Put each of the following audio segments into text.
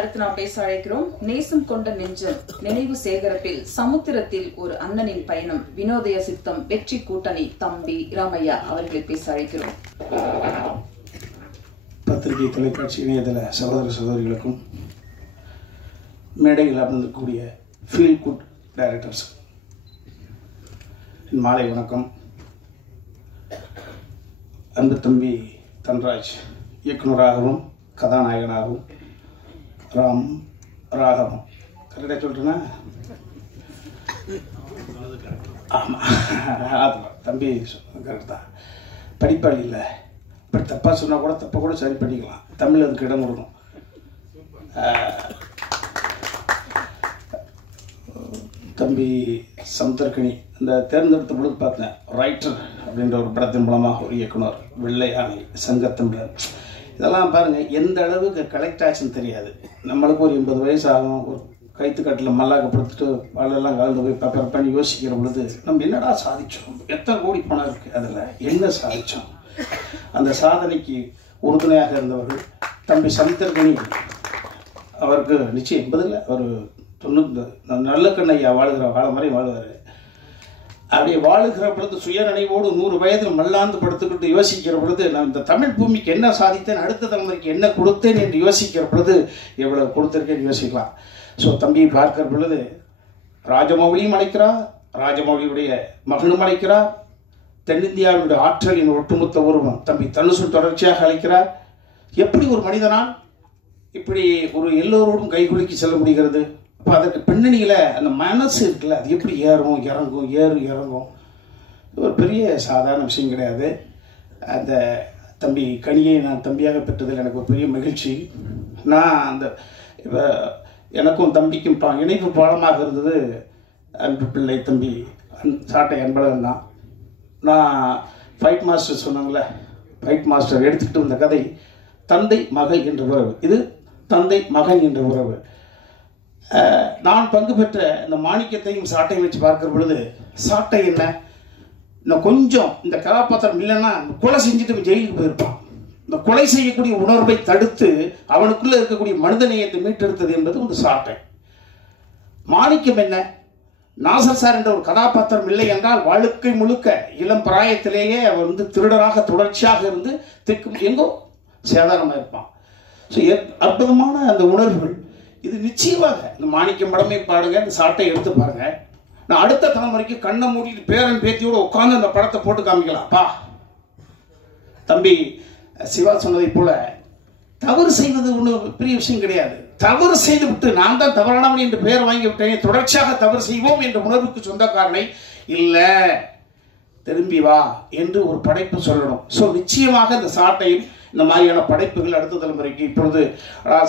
அடுத்து நாம் பேச அழைக்கிறோம். நேசம் கொண்ட நெஞ்சம் நினைவு சேகரிப்பில் சமுத்திரத்தில் ஒரு அண்ணனின் பயணம் வினோதய சித்தம் வெற்றி கூட்டணி தம்பி ராமையா அவர்களை பேச அழைக்கிறோம். பத்திரிகை தொலைக்காட்சி இணையதள சகோதர சகோதரிகளுக்கும் மேடையில் அமர்ந்திருக்கக்கூடிய ஃபீல் குட் டைரக்டர்ஸ் மாலை வணக்கம். அன்பு தம்பி தன்ராஜ் இயக்குநராகவும் கதாநாயகனாகவும் ராம் ராகவம் கரெக்டாக சொல்கிறேன்னா ஆமாம் அதுதான் தம்பி கரெக்ட் தான். படிப்பாளி இல்லை, இப்படி தப்பாக சொன்னால் கூட தப்பை கூட சரி பண்ணிக்கலாம். தமிழ் அதுக்கு இடம் கொடுக்கும். தம்பி சமுத்திரக்கனி இந்த தேர்ந்தெடுத்த பொழுது பார்த்தேன். ரைட்டர் அப்படின்ற ஒரு படத்தின் மூலமாக ஒரு இயக்குனர், வெள்ளையானை, சங்கத்தமிழர், இதெல்லாம் பாருங்கள் எந்த அளவுக்கு கலெக்ட் ஆச்சுன்னு தெரியாது. நம்மளுக்கு ஒரு 80 வயசு ஆகும், ஒரு கைத்துக்கட்டில் மல்லாக்கப்படுத்திட்டு வாழெல்லாம் கலந்து போய் பேப்பர் பண்ணி யோசிக்கிற பொழுது நம்ம என்னடா சாதித்தோம், எத்தனை கோடி பணம் இருக்குது, அதில் என்ன சாதித்தோம். அந்த சாதனைக்கு உறுதுணையாக இருந்தவர்கள் தம்பி சமுத்திரக்கனி. அவருக்கு நிச்சயம் 80 இல்லை, ஒரு 90 நல்ல கண்ணையா வாழ மாதிரி வாழ்வார். அப்படி வாழுகிற பொழுது சுயநினைவோடு 100 வயதில் மல்லாந்து படுத்துக்கிட்டு யோசிக்கிற பொழுது நான் இந்த தமிழ் பூமிக்கு என்ன சாதித்தேன், அடுத்த தலைமுறைக்கு என்ன கொடுத்தேன் என்று யோசிக்கிற பொழுது எவ்வளோ கொடுத்துருக்கேன்னு யோசிக்கலாம். ஸோ தம்பியை பார்க்கிற பொழுது ராஜமௌலியும் அழைக்கிறார், ராஜமௌலியுடைய மகனும் அழைக்கிறார், தென்னிந்தியாவுடைய ஆற்றலின் ஒட்டுமொத்த உருவம் தம்பி தனுசு தொடர்ச்சியாக அழைக்கிறார். எப்படி ஒரு மனிதனால் இப்படி ஒரு எல்லோரோடும் கைகுலுக்கி செல்ல முடிகிறது? அப்போ அதற்கு பின்னணியில் அந்த மனசு இருக்குல்ல, அது எப்படி ஏறும் இறங்கும். ஒரு பெரிய சாதாரண விஷயம் கிடையாது. அந்த தம்பி கனியை நான் தம்பியாக பெற்றதில் எனக்கு ஒரு பெரிய மகிழ்ச்சி. நான் அந்த இப்போ எனக்கும் தம்பிக்கும் இணைப்பு பாலமாக இருந்தது அன்பு பிள்ளை தம்பி சாட்டை அன்பழகன் தான். நான் ஃபைட் மாஸ்டர் சொன்னாங்களே, ஃபைட் மாஸ்டர் எடுத்துக்கிட்டு வந்த கதை தந்தை மகன் என்ற உறவு. இது தந்தை மகன் என்ற உறவு. நான் பங்கு பெற்ற இந்த மாணிக்கத்தையும் சாட்டையும் வச்சு பார்க்கிற பொழுது சாட்டை என்ன, இன்னும் கொஞ்சம் இந்த கதாபாத்திரம் இல்லைன்னா கொலை செஞ்சுட்டு ஜெயிலுக்கு போயிருப்பான். இந்த கொலை செய்யக்கூடிய உணர்வை தடுத்து அவனுக்குள்ளே இருக்கக்கூடிய மனிதநேயத்தை மீட்டெடுத்தது என்பது ஒரு சாட்டை. மாணிக்கம் என்ன, நாசர் சார் என்ற ஒரு கதாபாத்திரம் இல்லை என்றால் வாழ்க்கை முழுக்க இளம் பிராயத்திலேயே அவர் திருடராக தொடர்ச்சியாக இருந்து எங்கோ சேதாரமாக இருப்பான். ஸோ அற்புதமான அந்த உணர்வுகள் இது நிச்சயமாக இந்த மாணிக்கம் படமே பாடுங்க, இந்த சாட்டை எடுத்து பாருங்க. நான் அடுத்த தலைமுறைக்கு கண்ணை மூடிட்டு பேரன் பேத்தியோடு உட்காந்து அந்த படத்தை போட்டு காமிக்கலாம்ப்பா. தம்பி சிவா சொன்னதை போல தவறு செய்வது ஒன்றும் பெரிய விஷயம் கிடையாது. தவறு செய்து விட்டு நான் தான் தவறானவன் என்று பெயர் வாங்கி விட்டேன், தொடர்ச்சியாக தவறு செய்வோம் என்ற உணர்வுக்கு சொந்தக்காரனை இல்லை, திரும்பி வா என்று ஒரு படைப்பு சொல்லணும். ஸோ நிச்சயமாக இந்த சாட்டையும் இந்த மாதிரியான படைப்புகள் அடுத்த தலைமுறைக்கு. இப்பொழுது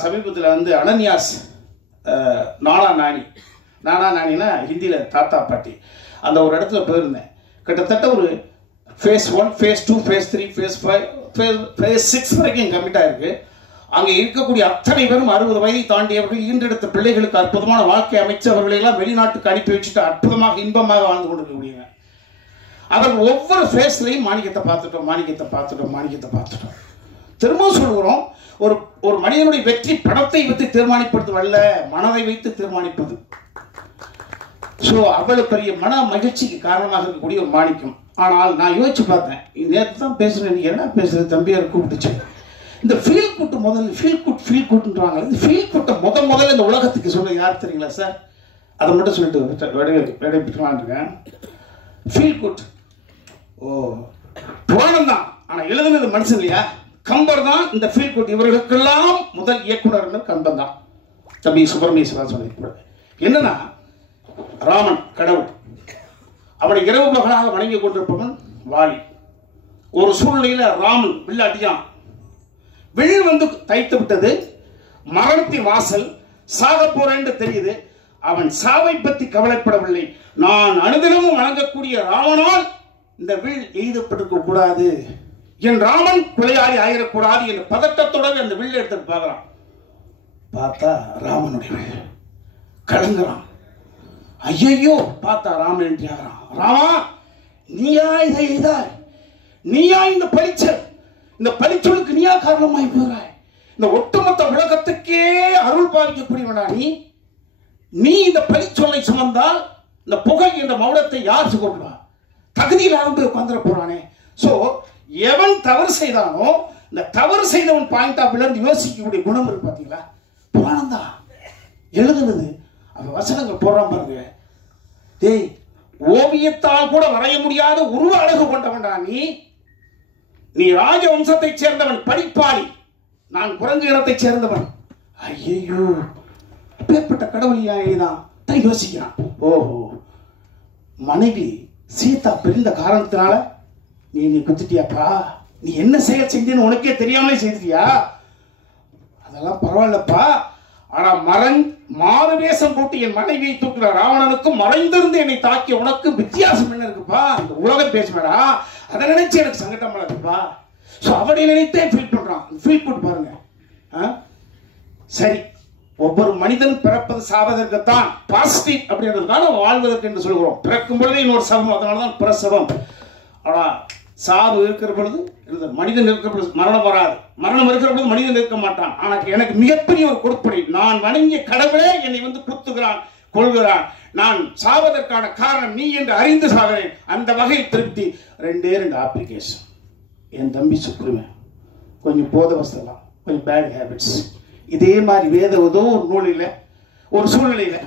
சமீபத்தில் அனன்யாஸ் நானா நானினா ஹிந்தியில் தாத்தா பாட்டி, அந்த ஒரு இடத்துல போயிருந்தேன். கிட்டத்தட்ட ஒரு phase 1, phase 2, phase 3, phase 5, phase 6 வரைக்கும் கம்மிட்டாக இருக்குது. அங்கே இருக்கக்கூடிய அத்தனை பேரும் 60 வயதை தாண்டியவர்கள், ஈன்றெடுத்த பிள்ளைகளுக்கு அற்புதமான வாழ்க்கை அமைச்சு அவர்களெல்லாம் வெளிநாட்டுக்கு அனுப்பி வச்சுட்டு அற்புதமாக இன்பமாக வாழ்ந்து கொண்டிருக்கக்கூடியவங்க. அவர்கள் ஒவ்வொரு ஃபேஸ்லையும் மாணிக்கத்தை பார்த்துட்டோம். திரும்ப சொல்கிறோம், ஒரு மனிதனுடைய வெற்றி படத்தை வைத்து தீர்மானிப்பது அல்ல, மனதை வைத்து தீர்மானிப்பது. ஸோ அவ்வளவு பெரிய மன மகிழ்ச்சிக்கு காரணமாக இருக்கக்கூடிய ஒரு மாணிக்கம். ஆனால் நான் யோசிச்சு பார்த்தேன், நேற்று தான் பேசுகிறேன், நீ என்ன பேசுகிற தம்பியார் கூப்பிட்டுச்சு. இந்த ஃபீல் குட் முதல்ல ஃபீல் குட்ன்றாங்க. இந்த ஃபீல் குட்டை முதல்ல இந்த உலகத்துக்கு சொல்ல யார் தெரியுங்களா சார்? அதை மட்டும் சொல்லிட்டு விடைபெற்றுலான் இருக்கேன். ஃபீல் குட் புராணம் தான், ஆனால் எழுதுனது மனுஷன் இல்லையா? கம்பர் தான் இந்த ஃபீல் குட். இவர்களுக்கெல்லாம் முதல் இயக்குனர் கம்பன் தான். தம்பி சுப்பிரமணிய சிவா சொன்னது என்னன்னா, ராமன் கடவுள், அவனை இரவு பகலாக வணங்கி கொண்டிருப்பவன் வாலி. ஒரு சூழ்நிலையில் ராமன் வில்லாட்டியான், வில் வந்து தைத்து விட்டது, மரணத்தின் வாசல், சாக போறேன்னு தெரியுது. அவன் சாவை பற்றி கவலைப்படவில்லை. நான் அனுதினமும் வணங்கக்கூடிய ராமனால் இந்த வில் எய்தப்பட்டிருக்க கூடாது, என் ராமன் கொலையாளி ஆயிடக்கூடாது என்ற பதட்டத்தோட அந்த வில் எடுத்து பார்க்கிறான். பார்த்தா ராமனுடைய வில் கலங்குறான். ஐயோ, பார்த்தா ராமன் என்று ஆகிறான். ராமா, நீயா இதை எய்தாய்? நீயா இந்த பழிச்சொலுக்கு நீயா காரணமாய் போகிறாய்? இந்த ஒட்டுமொத்த உலகத்துக்கே அருள் பாலிக்கக்கூடியவனா நீ இந்த பழிச்சொல்லை சுமந்தால் இந்த புகை என்ற மௌனத்தை யார் சுமப்பா? தகுதியில்லாத உட்கார்ந்துட போறானே. சோ எவன் தவறு செய்தானோ இந்த தவறு செய்தவன் பாயிண்ட் ஆஃப் வியூல யோசிக்கக்கூடிய குணம் இருக்கு பாத்தீங்களா? புராணம் தான் எழுதுனது. அவன் வசனங்கள் போடுறான் பாருங்க. டேய், ஓவியத்தால் கூட வரைய முடியாத உருவ அழகு கொண்டவன்டா நீ ராஜவம்சத்தை சேர்ந்தவன், படிப்பாளி. நான் குரங்கு இனத்தை சேர்ந்தவன். ஐயோ, அப்பேற்பட்ட கடவுளியா தான் யோசிக்கிறான். ஓஹோ, மனைவி சீதா பிரிந்த காரணத்தினால நீ குத்திட்டியாப்பா? நீ என்ன செயல் செஞ்சேன்னு உனக்கே தெரியாமலே செய்தியா? அதெல்லாம் பரவாயில்லப்பா. ஆனா மாறு வேஷம் போட்டு என் மனைவியை தூக்குற ராவணனுக்கும் மறைந்திருந்து என்னை தாக்கிய உனக்கு வித்தியாசம் என்ன இருக்குப்பா? இந்த உலகம் பேசுவேடா, அதை நினைச்சு எனக்கு சங்கடமா இருக்குப்பா. ஸோ அவனை நினைத்தே ஃபீல் பண்றான். ஃபீல் போட்டு பாருங்க. சரி, ஒவ்வொரு மனிதன் பிறப்பது சாவதற்குத்தான், பாசிட்டிவ் அப்படின்றதுக்கான வாழ்வதற்கு என்று சொல்கிறோம். பிறக்கும் பொழுது இன்னொரு சவம், அதனாலதான் பிரசவம். ஆனா சாவு இருக்கிற பொழுது, மனிதன் இருக்கிற பொழுது மரணம் வராது. மரணம் இருக்கிற பொழுது மனிதன் இருக்க மாட்டான். ஆனால் எனக்கு மிகப்பெரிய ஒரு கொடுப்பனை, நான் வணங்கிய கடவுளே என்னை வந்து குத்துகிறான், கொள்கிறான். நான் சாவதற்கான காரணம் நீ என்று அறிந்து சாகிறேன். அந்த வகையில் திருப்தி. 2 அப்ளிகேஷன். என் தம்பி சுப்ரீமன் கொஞ்சம் போதவஸ்தலாம், கொஞ்சம் பேட் ஹேபிட்ஸ். இதே மாதிரி வேத ஏதோ ஒரு நூலில் ஒரு சூழ்நிலையில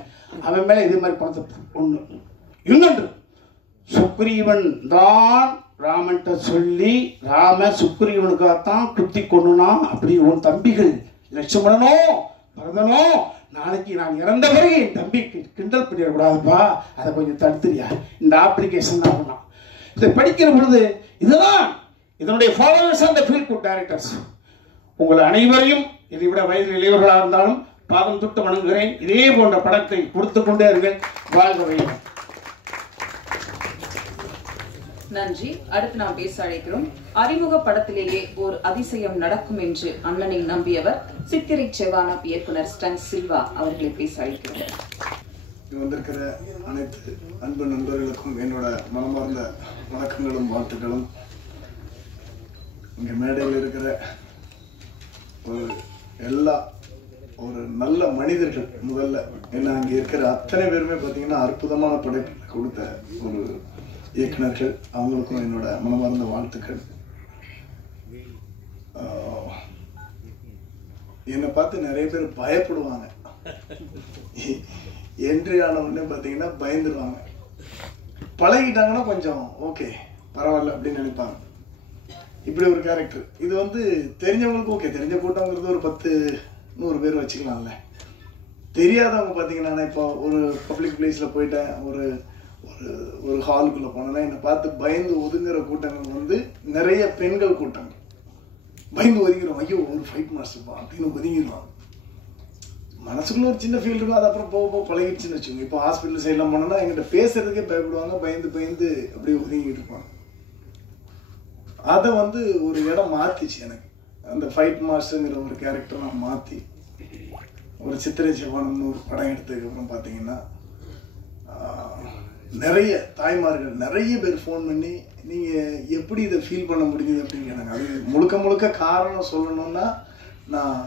அவன் மேல இதே மாதிரி பார்த்து ஒண்ணு. இன்னொன்று, சுக்ரீவன் தான் ராமன்ட்ட சொல்லி ராம சுக்ரீவனுக்காகத்தான் குத்தி கொண்டுனா. அப்படி உன் தம்பிகள் லட்சுமணனோ பரதனோ நாளைக்கு நான் இறந்த பிறகு என் தம்பிக்கு கிண்டல் பண்ணிடக்கூடாதுப்பா, அதை கொஞ்சம் தடுத்துறியா? இந்த அப்ளிகேஷன் தான் பண்ணான். இதை படிக்கிற பொழுது இதுதான் இதனுடைய ஃபாலோவர்ஸ் அந்த ஃபீல் குட் டைரக்டர்ஸ். உங்கள் அனைவரையும் இதை விட வயதில் இளையவர்களாக இருந்தாலும் பாதம் தொட்டு வணங்குகிறேன். இதே போன்ற படத்தை கொடுத்து கொண்டே இருங்கள். வாழ்க வையம். நன்றி. அடுத்து நாம் பேச அழைக்கிறோம். அறிமுக படத்திலேயே ஒரு அதிசயம் நடக்கும் என்று அண்ணனை நம்பியவர் சித்திரை செவ்வானம் இயக்குனர் ஸ்டன் சில்வா அவர்களை பேச அழைக்கிறோம். வந்திருக்கிற அனைத்து அன்பு நண்பர்களுக்கும் என்னோட மனமார்ந்த வணக்கங்களும் வாழ்த்துக்களும். இங்க மேடையில் இருக்கிற ஒரு நல்ல மனிதர்கள் முதல்ல ஏன்னா அங்க இருக்கிற அத்தனை பேருமே பார்த்தீங்கன்னா அற்புதமான படைப்புகளை கொடுத்த ஒரு இயக்குனர்கள். அவங்களுக்கும் என்னோட மனமார்ந்த வாழ்த்துக்கள். என்னை பார்த்து நிறைய பேர் பயப்படுவாங்க. என்ட்ரி ஆன உடனே பார்த்தீங்கன்னா பயந்துருவாங்க. பழகிட்டாங்கன்னா கொஞ்சம் ஓகே பரவாயில்ல அப்படின்னு நினைப்பாங்க. இப்படி ஒரு கேரக்டர். இது வந்து தெரிஞ்சவங்களுக்கு ஓகே, தெரிஞ்ச கூட்டங்கிறது ஒரு 10-100 பேர் வச்சுக்கலாம்ல. தெரியாதவங்க பார்த்தீங்கன்னா இப்போ ஒரு பப்ளிக் பிளேஸில் போயிட்டேன், ஒரு ஹாலுக்குள்ளே போனேன்னா என்னை பார்த்து பயந்து ஒதுங்குற கூட்டங்கள் வந்து நிறைய பெண்கள் கூட்டங்கள். பயந்து ஒதுங்கிடுவோம், ஐயோ ஒரு ஃபைட் மாஸ்டர்ப்பா அப்படின்னு ஒதுங்கிடுவாங்க. மனசுக்குள்ள ஒரு சின்ன ஃபீல் இருக்கும். அது அப்புறம் போக போக பழகிடுச்சுன்னு வச்சுக்கோங்க. இப்போ ஹாஸ்பிட்டல் சைட்லாம் போனோம்னா எங்கிட்ட பேசுறதுக்கே பயப்படுவாங்க, பயந்து அப்படியே ஒதுங்கிட்டு இருப்பாங்க. அதை வந்து ஒரு இடம் மாத்திச்சு எனக்கு. அந்த ஃபைட் மாஸ்டருங்கிற ஒரு கேரக்டர் நான் மாற்றி ஒரு சித்திரை செவ்வானம்னு ஒரு படம் எடுத்ததுக்கப்புறம் பார்த்தீங்கன்னா நிறைய தாய்மார்கள் நிறைய பேர் ஃபோன் பண்ணி நீங்கள் எப்படி இதை ஃபீல் பண்ண முடியுது அப்படின்னு கேட்டாங்க. அது முழுக்க காரணம் சொல்லணும்னா நான்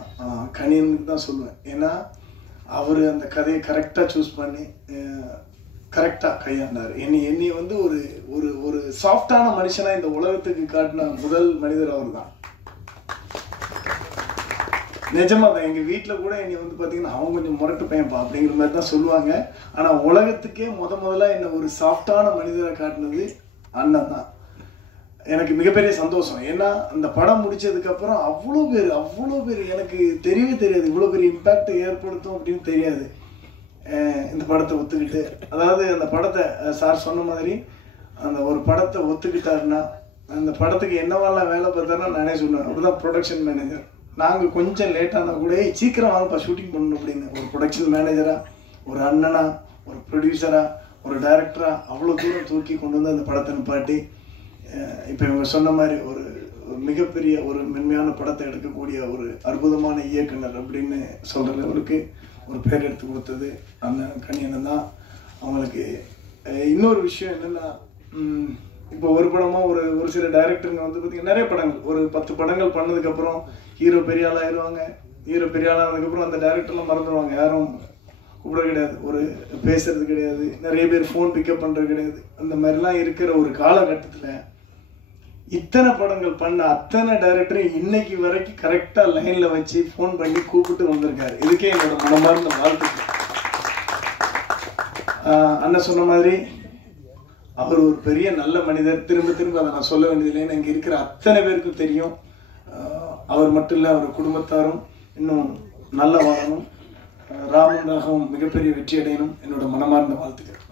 கணியனுக்கு தான் சொல்லுவேன். ஏன்னா அவர் அந்த கதையை கரெக்டாக சூஸ் பண்ணி கரெக்டாக கையாண்டார். என்னை வந்து ஒரு ஒரு ஒரு சாஃப்டான மனுஷனா இந்த உலகத்துக்கு காட்டின முதல் மனிதர் அவர் தான். நிஜமா தான். எங்கள் வீட்டில் கூட என்னை வந்து பார்த்தீங்கன்னா அவங்க கொஞ்சம் முரட்டு பையன்ப்பா அப்படிங்கிற மாதிரி தான் சொல்லுவாங்க. ஆனால் உலகத்துக்கே முதல்ல என்னை ஒரு சாஃப்டான மனிதரை காட்டினது அண்ணன் தான். எனக்கு மிகப்பெரிய சந்தோஷம். ஏன்னா அந்த படம் முடிச்சதுக்கப்புறம் அவ்வளோ பேர் எனக்கு தெரியவே தெரியாது இவ்வளோ பெரிய இம்பேக்ட் ஏற்படுத்தும் அப்படின்னு தெரியாது. இந்த படத்தை ஒத்துக்கிட்டு, அதாவது அந்த படத்தை சார் சொன்ன மாதிரி அந்த ஒரு படத்தை ஒத்துக்கிட்டாருன்னா அந்த படத்துக்கு என்னவெல்லாம் வேலை பார்த்தாருன்னா நானே சொல்லுவேன். அப்படிதான் ப்ரொடக்ஷன் மேனேஜர். நாங்கள் கொஞ்சம் லேட்டானா கூட சீக்கிரம் வாங்கப்பா ஷூட்டிங் பண்ணணும் அப்படின்னு ஒரு ப்ரொடக்ஷன் மேனேஜராக, ஒரு அண்ணனா, ஒரு ப்ரொடியூசராக, ஒரு டைரக்டராக அவ்வளோ தூரம் தூக்கி கொண்டு வந்து அந்த படத்தை நிப்பாட்டி இப்போ இவங்க சொன்ன மாதிரி ஒரு மிகப்பெரிய ஒரு மென்மையான படத்தை எடுக்கக்கூடிய ஒரு அற்புதமான இயக்குனர் அப்படின்னு சொல்கிற லெவலுக்கு ஒரு பேர் எடுத்து கொடுத்தது அண்ணன் கணியண்ணன் தான். அவங்களுக்கு இன்னொரு விஷயம் என்னென்னா இப்போ ஒரு படமோ ஒரு சில டைரக்டருங்க வந்து பார்த்தீங்கன்னா நிறைய படங்கள் ஒரு 10 படங்கள் பண்ணதுக்கப்புறம் ஹீரோ பெரிய ஆளாயிருவாங்க. ஹீரோ பெரிய ஆளானதுக்கப்புறம் அந்த டைரக்டர்லாம் மறந்துடுவாங்க. யாரும் கூப்பிட கிடையாது, ஒரு பேசுறது கிடையாது, நிறைய பேர் ஃபோன் பிக்கப் பண்ணுறது கிடையாது. அந்த மாதிரிலாம் இருக்கிற ஒரு காலகட்டத்தில் இத்தனை படங்கள் பண்ண அத்தனை டைரக்டரும் இன்னைக்கு வரைக்கும் கரெக்டாக லைனில் வச்சு ஃபோன் பண்ணி கூப்பிட்டு வந்திருக்காரு. இதுக்கே என்னோட மனமார்ந்த வாழ்த்துக்கள். அண்ணன் சொன்ன மாதிரி அவர் ஒரு பெரிய நல்ல மனிதர். திரும்ப திரும்ப அதை நான் சொல்ல வேண்டியதில்லைன்னு இங்கே இருக்கிற அத்தனை பேருக்கும் தெரியும். அவர் மட்டும் இல்லை, அவர் குடும்பத்தாரும் இன்னும் நல்ல வாழணும், ராமன் ராகவும் மிகப்பெரிய வெற்றி அடையணும். என்னோட மனமார்ந்த வாழ்த்துக்கள்.